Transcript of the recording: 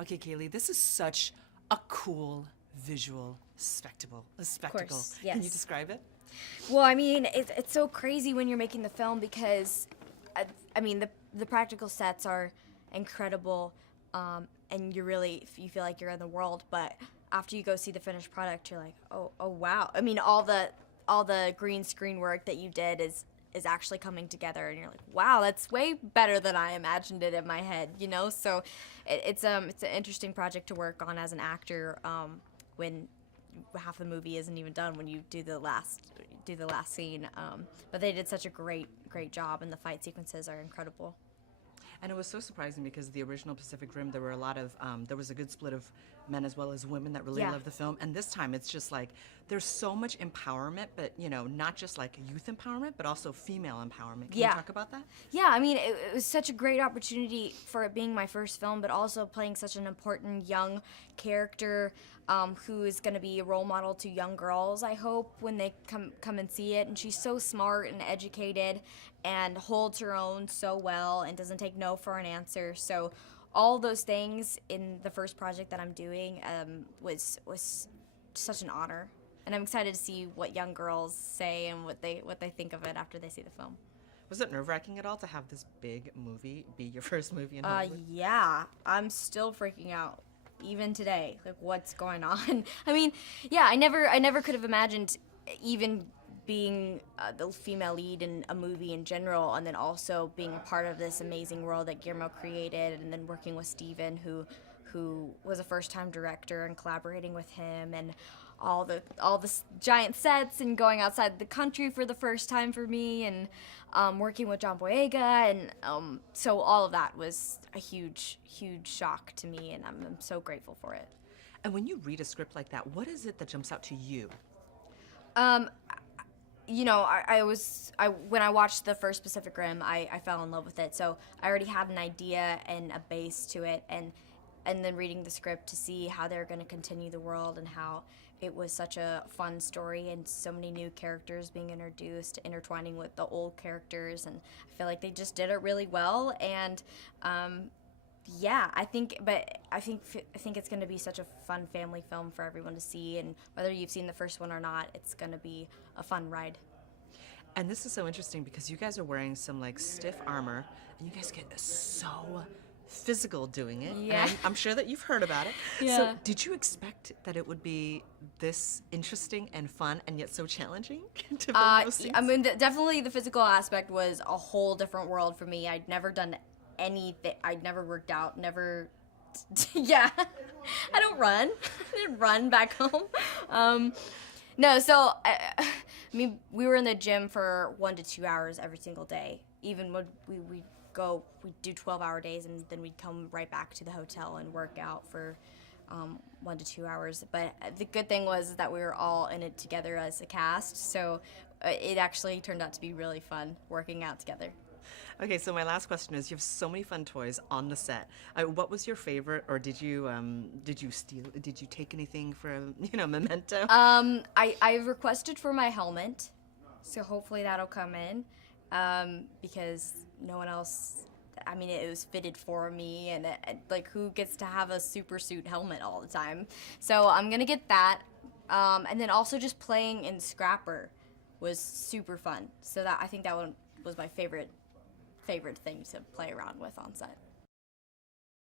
Okay, Cailee, this is such a cool visual spectacle. A spectacle. Of course, yes. Can you describe it? Well, I mean, it's so crazy when you're making the film because, I mean, the practical sets are incredible, and you feel like you're in the world. But after you go see the finished product, you're like, oh wow. I mean, all the green screen work that you did is actually coming together, and you're like, wow, that's way better than I imagined it in my head, you know? So it's an interesting project to work on as an actor when half the movie isn't even done when you do the last scene. But they did such a great job, and the fight sequences are incredible. And it was so surprising because the original Pacific Rim, there were a lot of, there was a good split of men as well as women that really loved the film. And this time it's just like, there's so much empowerment, but not just like youth empowerment, but also female empowerment. Can you talk about that? Yeah, I mean, it was such a great opportunity for it being my first film, but also playing such an important young character who is going to be a role model to young girls, I hope, when they come and see it. And she's so smart and educated and holds her own so well and doesn't take no for an answer. So all those things in the first project that I'm doing was such an honor. And I'm excited to see what young girls say and what they think of it after they see the film. Was it nerve-wracking at all to have this big movie be your first movie in Hollywood? Yeah, I'm still freaking out even today. Like, what's going on? I mean, yeah, I never could have imagined even being the female lead in a movie in general, and then also being a part of this amazing world that Guillermo created, and then working with Steven, who was a first-time director, and collaborating with him, and all the giant sets, and going outside the country for the first time for me, and working with John Boyega, and so all of that was a huge shock to me, and I'm so grateful for it. And when you read a script like that, what is it that jumps out to you? When I watched the first Pacific Rim, I fell in love with it. So I already had an idea and a base to it, and then reading the script to see how they're going to continue the world and how it was such a fun story and so many new characters being introduced, intertwining with the old characters, and I feel like they just did it really well. And I think it's going to be such a fun family film for everyone to see, and whether you've seen the first one or not, it's going to be a fun ride. And this is so interesting because you guys are wearing some like stiff armor, and you guys get so physical doing it. Yeah. And I'm sure that you've heard about it. Yeah. So did you expect that it would be this interesting and fun and yet so challenging to film those scenes? I mean, definitely the physical aspect was a whole different world for me. I'd never done anything. I'd never worked out, never. Yeah, I don't run. I didn't run back home. No, so I mean, we were in the gym for 1 to 2 hours every single day. Even when we'd do 12-hour days, and then we'd come right back to the hotel and work out for 1 to 2 hours. But the good thing was that we were all in it together as a cast, so it actually turned out to be really fun working out together. Okay, so my last question is: you have so many fun toys on the set. What was your favorite, or did you steal? Did you take anything for a memento? I requested for my helmet, so hopefully that'll come in, because no one else. I mean, it was fitted for me, and like, who gets to have a super suit helmet all the time? So I'm gonna get that, and then also just playing in Scrapper was super fun. So I think that one was my favorite thing to play around with on set.